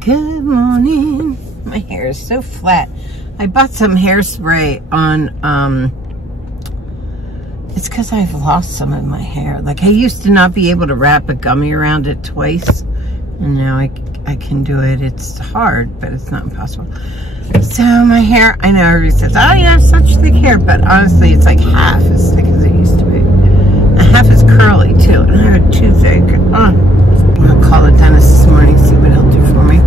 Good morning. My hair is so flat. I bought some hairspray on, it's because I've lost some of my hair. Like, I used to not be able to wrap a gummy around it twice, and now I can do it. It's hard, but it's not impossible. So my hair, I know everybody says, oh, you have such thick hair, but honestly, it's like half as thick as it used to be. And half as curly, too, and I have a toothache. I'm gonna call the dentist this morning, see what he'll do for me,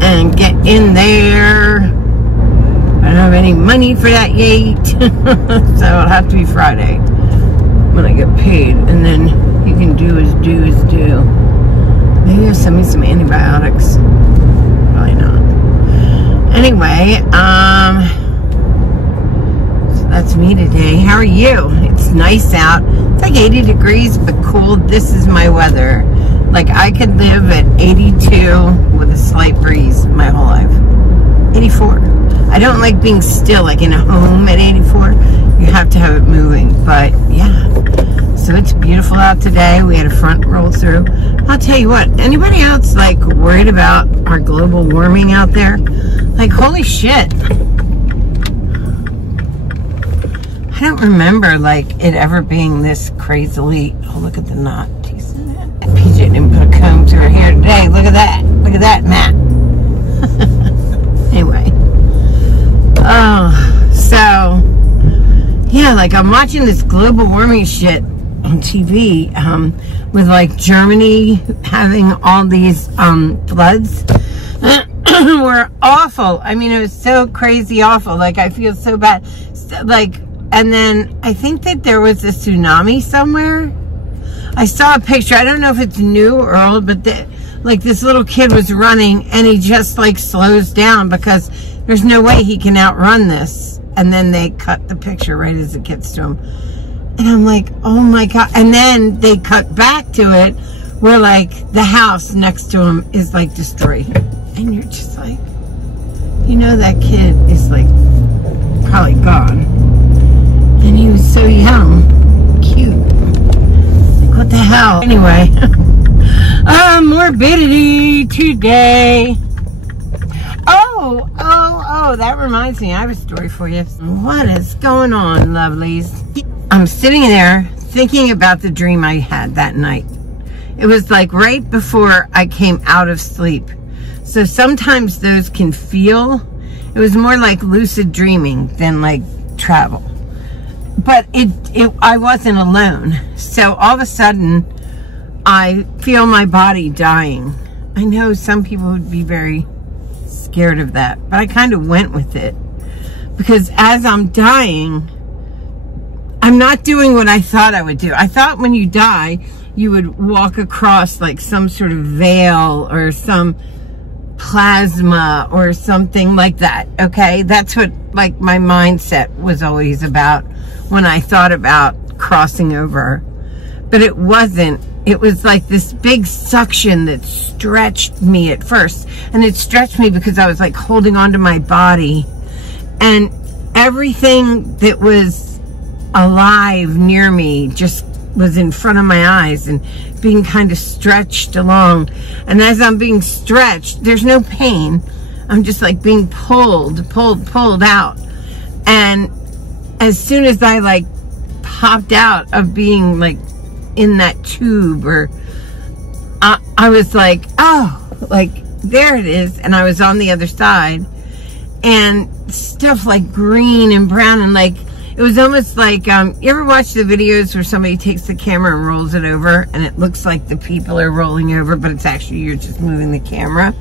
and get in there. I don't have any money for that yet, so it'll have to be Friday when I get paid, and then he can do his dues due. Maybe he'll send me some antibiotics. Probably not. Anyway, so that's me today. How are you? It's nice out. It's like 80 degrees, but cool. This is my weather. Like, I could live at 82 with a slight breeze my whole life. 84. I don't like being still, like in a home at 84. You have to have it moving, but yeah. So it's beautiful out today. We had a front roll through. I'll tell you what, anybody else like worried about our global warming out there? Like, holy shit. I don't remember like it ever being this crazily, oh, look at the knot. Do you see that? PJ didn't put a comb through her hair today. Look at that. Look at that, Matt. Anyway. Oh, so, yeah, like I'm watching this global warming shit on TV, with like Germany having all these floods. Were awful. I mean, it was so crazy awful. Like, I feel so bad. Like, and then I think that there was a tsunami somewhere. I saw a picture. I don't know if it's new or old, but like this little kid was running and he just like slows down because there's no way he can outrun this. And then they cut the picture right as it gets to him. And I'm like, oh my God. And then they cut back to it where like the house next to him is like destroyed. And you're just like, you know, that kid is like probably gone. And he was so young, cute. Like, what the hell? Anyway, morbidity today. Oh, that reminds me, I have a story for you. What is going on, lovelies? I'm sitting there thinking about the dream I had that night. It was like right before I came out of sleep. So sometimes those can feel, it was more like lucid dreaming than like travel. But I wasn't alone. So all of a sudden, I feel my body dying. I know some people would be very scared of that, but I kind of went with it. Because as I'm dying, I'm not doing what I thought I would do. I thought when you die, you would walk across like some sort of veil or some plasma or something like that, okay? That's what like my mindset was always about when I thought about crossing over. But it wasn't. It was like this big suction that stretched me at first. And it stretched me because I was like holding on to my body. And everything that was alive near me just was in front of my eyes and being kind of stretched along. And as I'm being stretched, there's no pain. I'm just like being pulled out. And as soon as I like popped out of being like in that tube, or I was like, oh, like there it is. And I was on the other side, and stuff like green and brown, and like it was almost like, you ever watch the videos where somebody takes the camera and rolls it over and it looks like the people are rolling over, but it's actually you're just moving the camera?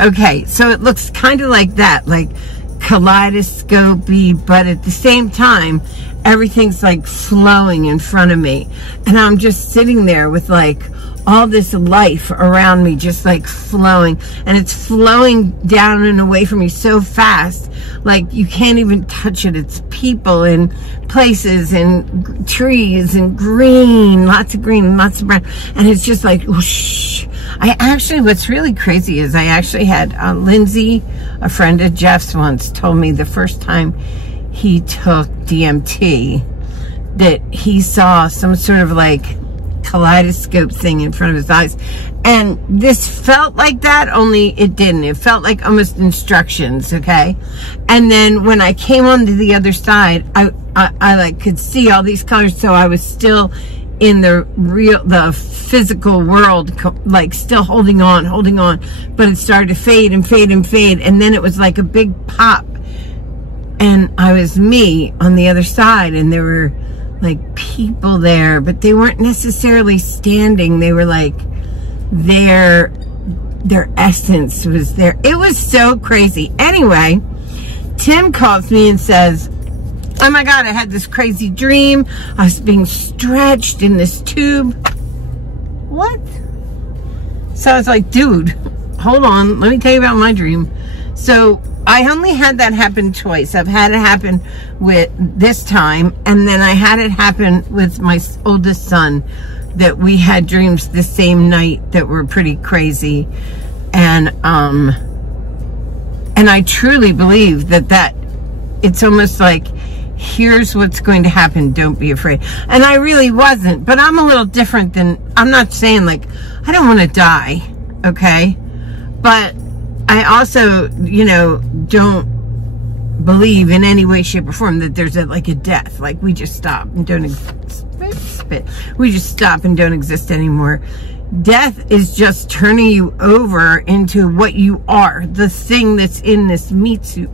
Okay, so it looks kind of like that, like kaleidoscopy, but at the same time, everything's like flowing in front of me. And I'm just sitting there with like all this life around me, just like flowing, and it's flowing down and away from me so fast, like you can't even touch it. It's people and places and trees and green, lots of green and lots of brown, and it's just like whoosh. What's really crazy is I actually had Lindsay, a friend of Jeff's, once told me the first time he took DMT that he saw some sort of like kaleidoscope thing in front of his eyes. And this felt like that, only it didn't. It felt like almost instructions, okay? And then when I came onto the other side, I like could see all these colors, so I was still in the physical world, like still holding on, but it started to fade and fade and fade, and then it was like a big pop, and I was me on the other side, and there were like people there, but they weren't necessarily standing. They were like their essence was there. It was so crazy. Anyway, Tim calls me and says, oh my God, I had this crazy dream. I was being stretched in this tube. What? So I was like, dude, hold on. Let me tell you about my dream. So I only had that happen twice. I've had it happen with this time, and then I had it happen with my oldest son, that we had dreams the same night that were pretty crazy. And I truly believe that it's almost like, here's what's going to happen, don't be afraid. And I really wasn't, but I'm a little different than, I'm not saying like, I don't want to die, okay? But I also, you know, don't believe in any way, shape, or form that there's like a death, like we just stop and don't we just stop and don't exist anymore. Death is just turning you over into what you are, the thing that's in this meat suit.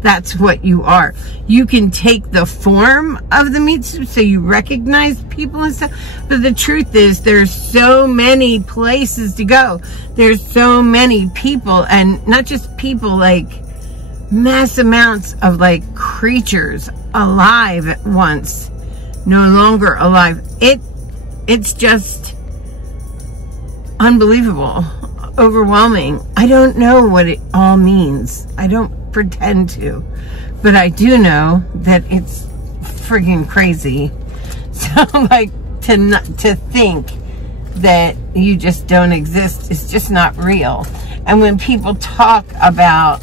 That's what you are. You can take the form of the meat suit so you recognize people and stuff, but the truth is there's so many places to go. There's so many people, and not just people, like mass amounts of like creatures alive at once, no longer alive. It's just unbelievable, overwhelming. I don't know what it all means. I don't pretend to, but I do know that it's friggin' crazy. So like to think that you just don't exist is just not real. And when people talk about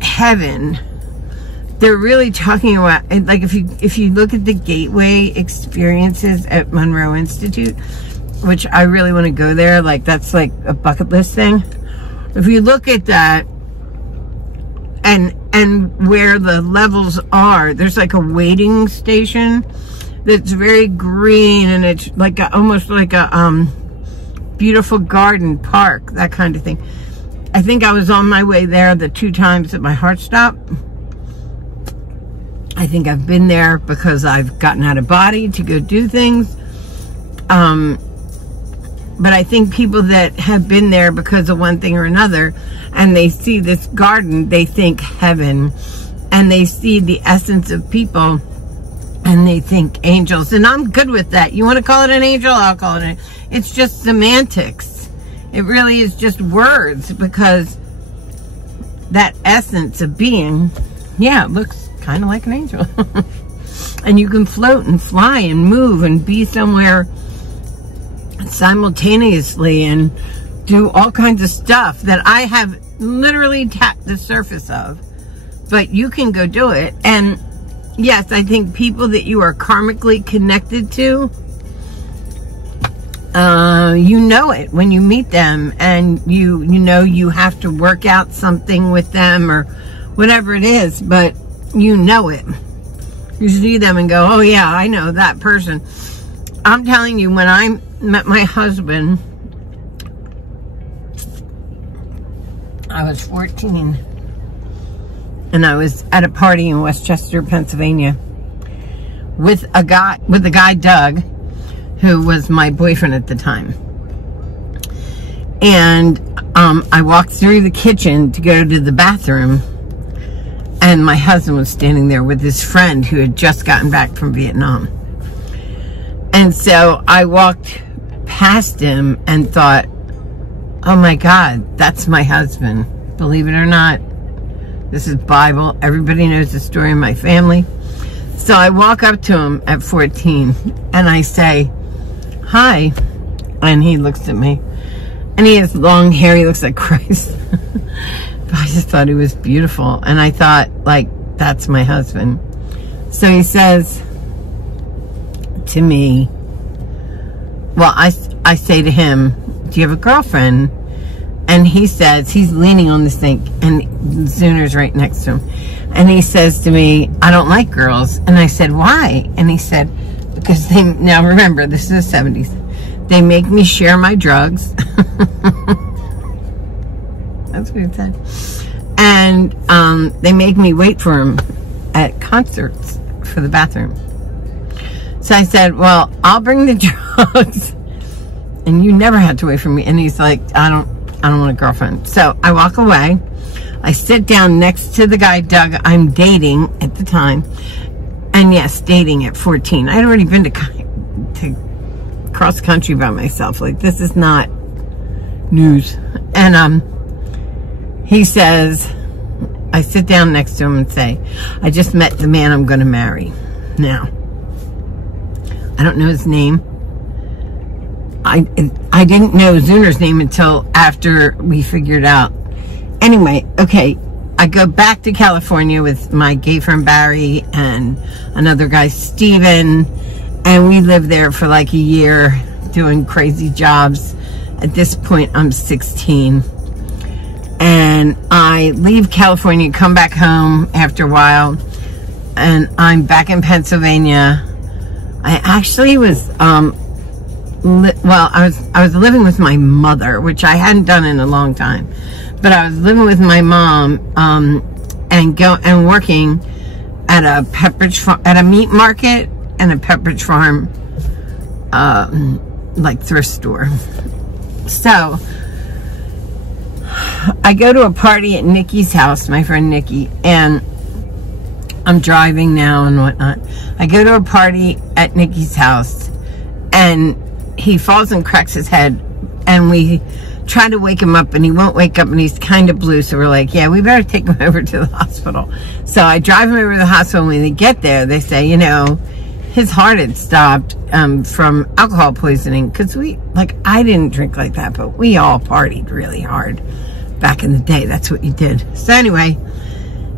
heaven, they're really talking about, like, if you look at the gateway experiences at Monroe Institute, which I really want to go there, like that's like a bucket list thing. If you look at that and where the levels are, there's like a waiting station that's very green, and it's like almost like a beautiful garden park, that kind of thing. I think I was on my way there the 2 times that my heart stopped. I think I've been there because I've gotten out of body to go do things. But I think people that have been there because of one thing or another, and they see this garden, they think heaven, and they see the essence of people, and they think angels. And I'm good with that. You want to call it an angel? I'll call it it's just semantics. It really is just words, because that essence of being, yeah, it looks kind of like an angel. And you can float and fly and move and be somewhere simultaneously and do all kinds of stuff that I have literally tapped the surface of, but you can go do it. And yes, I think people that you are karmically connected to, you know it when you meet them, and you know you have to work out something with them or whatever it is, but you know it. You see them and go, oh yeah, I know that person. I'm telling you, when I met my husband, I was 14, and I was at a party in Westchester, Pennsylvania, with a guy Doug, who was my boyfriend at the time. And I walked through the kitchen to go to the bathroom, and my husband was standing there with his friend who had just gotten back from Vietnam. And so I walked past him and thought, oh my God, that's my husband. Believe it or not, this is Bible. Everybody knows the story in my family. So I walk up to him at 14 and I say, hi. And he looks at me, and he has long hair. He looks like Christ. But I just thought he was beautiful. And I thought, like, that's my husband. So he says to me, well, I say to him, do you have a girlfriend? And he says, he's leaning on the sink, and Zuner's right next to him. And he says to me, I don't like girls. And I said, why? And he said, because they, now remember, this is the 70s. They make me share my drugs. That's what he said. And they make me wait for him at concerts for the bathroom. So I said, well, I'll bring the drugs. And you never had to wait for me. And he's like, I don't want a girlfriend. So I walk away. I sit down next to the guy Doug I'm dating at the time. And yes, dating at 14. I'd already been to cross country by myself. Like, this is not news. And he says, I sit down next to him and say, I just met the man I'm going to marry. Now, I don't know his name. I didn't know Zuner's name until after we figured out. Anyway, okay, I go back to California with my gay friend Barry and another guy, Steven, and we lived there for like a year doing crazy jobs. At this point, I'm 16. And I leave California, come back home after a while, and I'm back in Pennsylvania. I actually was, I was living with my mother, which I hadn't done in a long time. But I was living with my mom, and working at a Pepperidge Farm, at a meat market and a Pepperidge Farm, like thrift store. So I go to a party at Nikki's house, my friend Nikki, and I'm driving now and whatnot. I go to a party at Nikki's house, and he falls and cracks his head, and we try to wake him up, and he won't wake up, and he's kind of blue. So we're like, yeah, we better take him over to the hospital. So I drive him over to the hospital. When they get there, they say, you know, his heart had stopped from alcohol poisoning. Because I didn't drink like that, but we all partied really hard back in the day. That's what you did. So anyway,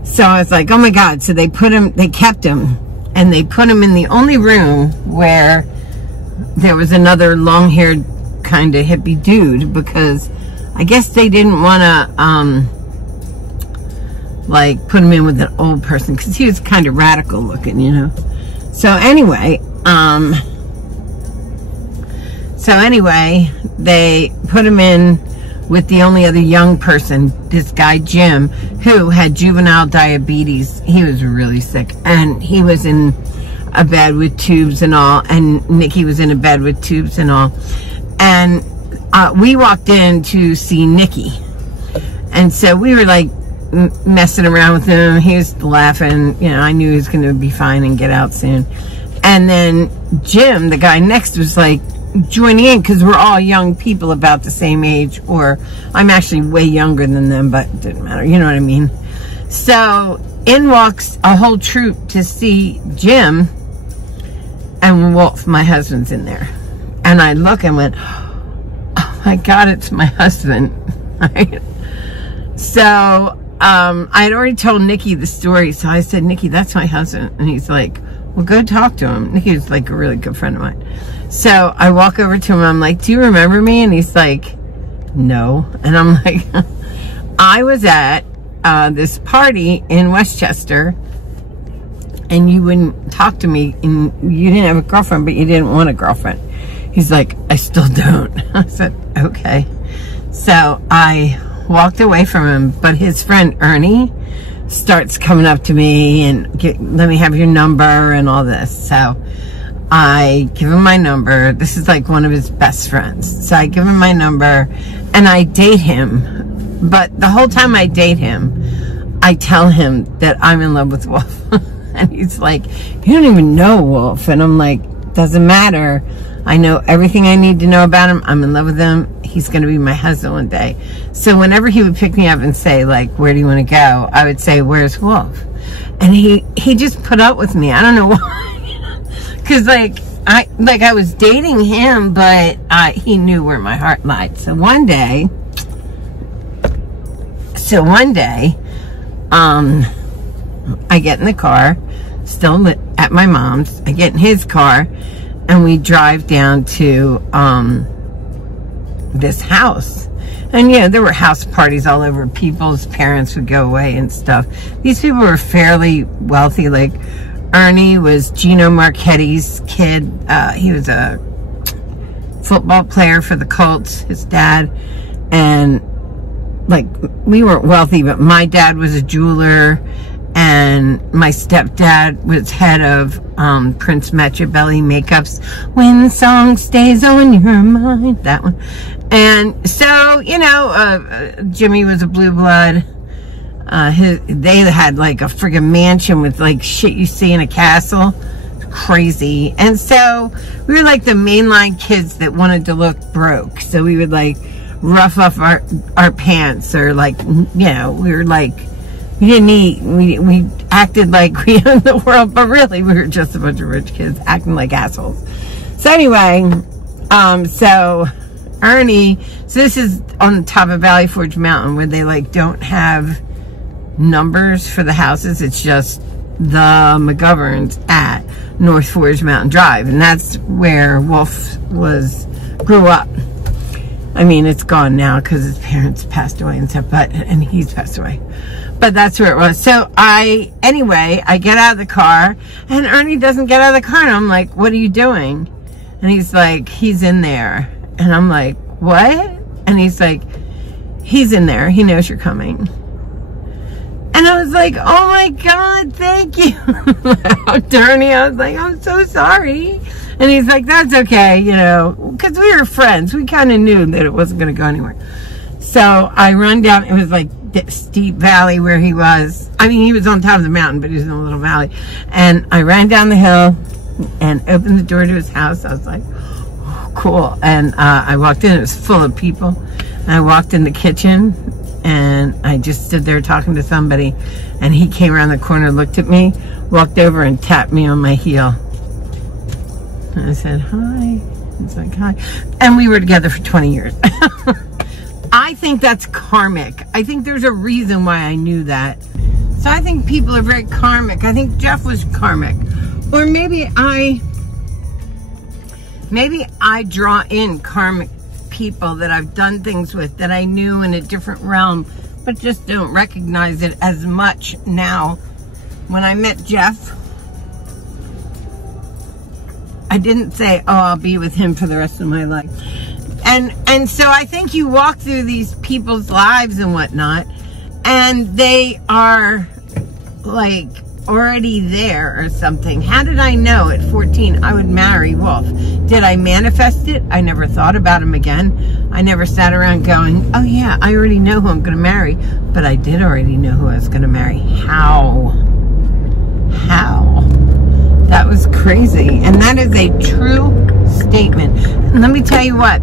so I was like, oh my God. So they kept him, and they put him in the only room where there was another long-haired kind of hippie dude, because I guess they didn't want to like put him in with an old person, because he was kind of radical looking, you know. So anyway, they put him in with the only other young person, this guy Jim, who had juvenile diabetes. He was really sick, and he was in a bed with tubes and all, and Nikki was in a bed with tubes and all. And we walked in to see Nikki, and so we were like messing around with him. He was laughing, you know. I knew he was going to be fine and get out soon. And then Jim, the guy next, was like joining in, because we're all young people about the same age, or I'm actually way younger than them, but it didn't matter, you know what I mean. So in walks a whole troop to see Jim, and Wolf, my husband's in there. And I look and went, oh my God, it's my husband. Right? So I had already told Nikki the story. So I said, Nikki, that's my husband. And he's like, well, go talk to him. Nikki was like a really good friend of mine. So I walk over to him. I'm like, do you remember me? And he's like, no. And I'm like, I was at this party in Westchester, and you wouldn't talk to me, and you didn't have a girlfriend, but you didn't want a girlfriend. He's like, I still don't. I said, okay. So I walked away from him, but his friend Ernie starts coming up to me and let me have your number and all this. So I give him my number. This is like one of his best friends. So I give him my number, and I date him. But the whole time I date him, I tell him that I'm in love with Wolf. And he's like, you don't even know Wolf. And I'm like, doesn't matter. I know everything I need to know about him. I'm in love with him. He's going to be my husband one day. So whenever he would pick me up and say, like, where do you want to go? I would say, where's Wolf? And he just put up with me. I don't know why. Because, I was dating him, but he knew where my heart lied. So one day, I get in the car, still at my mom's. I get in his car and we drive down to this house. And yeah, there were house parties all over. People's parents would go away and stuff. These people were fairly wealthy. Like Ernie was Gino Marchetti's kid. He was a football player for the Colts, his dad. And like, we weren't wealthy, but my dad was a jeweler, and my stepdad was head of Prince Machiavelli Makeup's When Song Stays on Your Mind, that one. And so, you know, Jimmy was a blue blood. They had like a friggin' mansion with like shit you see in a castle. Crazy. And so we were like the mainline kids that wanted to look broke. So we would like rough up our pants, or like, you know, we were like, we didn't eat. We acted like we owned the world, but really we were just a bunch of rich kids acting like assholes. So anyway, so Ernie, so this is on the top of Valley Forge Mountain, where they like don't have numbers for the houses. It's just the McGoverns at North Forge Mountain Drive, and that's where Wolf grew up. I mean, it's gone now because his parents passed away and stuff, and he's passed away. But that's where it was. So anyway, I get out of the car, and Ernie doesn't get out of the car, and I'm like, what are you doing? And he's like, he's in there. And I'm like, what? And he's like, he's in there. He knows you're coming. And I was like, oh my God, thank you. Ernie, I was like, I'm so sorry. And he's like, that's okay, you know, because we were friends. We kind of knew that it wasn't going to go anywhere. So I run down. It was like this steep valley where he was. I mean, he was on top of the mountain, but he was in a little valley. And I ran down the hill and opened the door to his house. I was like, oh, cool. And I walked in. It was full of people. And I walked in the kitchen, and I just stood there talking to somebody. And he came around the corner, looked at me, walked over and tapped me on my heel. And I said, hi. He's like, hi. And we were together for 20 years. I think that's karmic. I think there's a reason why I knew that. So I think people are very karmic. I think Jeff was karmic. Or maybe I draw in karmic people that I've done things with that I knew in a different realm, but just don't recognize it as much now. When I met Jeff, I didn't say, oh, I'll be with him for the rest of my life. And so I think you walk through these people's lives and whatnot, and they are like already there or something. How did I know at 14 I would marry Wolf? Did I manifest it? I never thought about him again. I never sat around going, oh yeah, I already know who I'm going to marry. But I did already know who I was going to marry. How? That was crazy. And that is a true statement. And let me tell you what,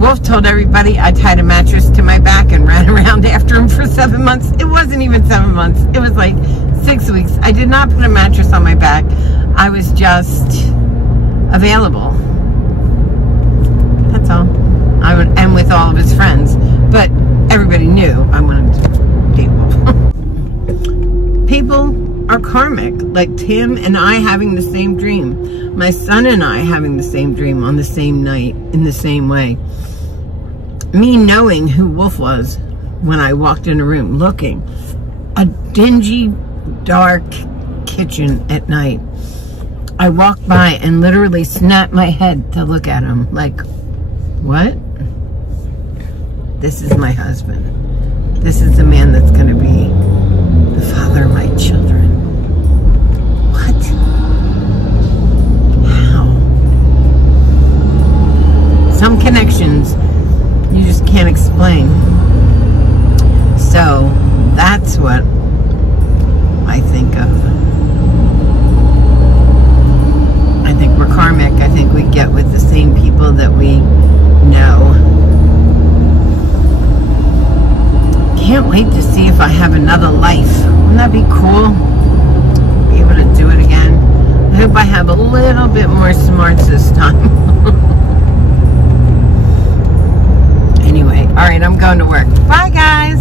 Wolf told everybody I tied a mattress to my back and ran around after him for 7 months. It wasn't even 7 months. It was like 6 weeks. I did not put a mattress on my back. I was just available. That's all. And with all of his friends. But everybody knew I wanted to date Wolf. People are karmic, like Tim and I having the same dream, my son and I having the same dream on the same night in the same way, me knowing who Wolf was when I walked in a room, looking, a dingy, dark kitchen at night. I walked by and literally snapped my head to look at him, like, what? This is my husband. This is the man that's going to be the father of my children. What? How? Some connections you just can't explain. So that's what I think of. I think we're karmic. I think we get with the same people that we know. Can't wait to see if I have another life. Wouldn't that be cool? Be able to do it again. I hope I have a little bit more smarts this time. Anyway, all right, I'm going to work. Bye, guys.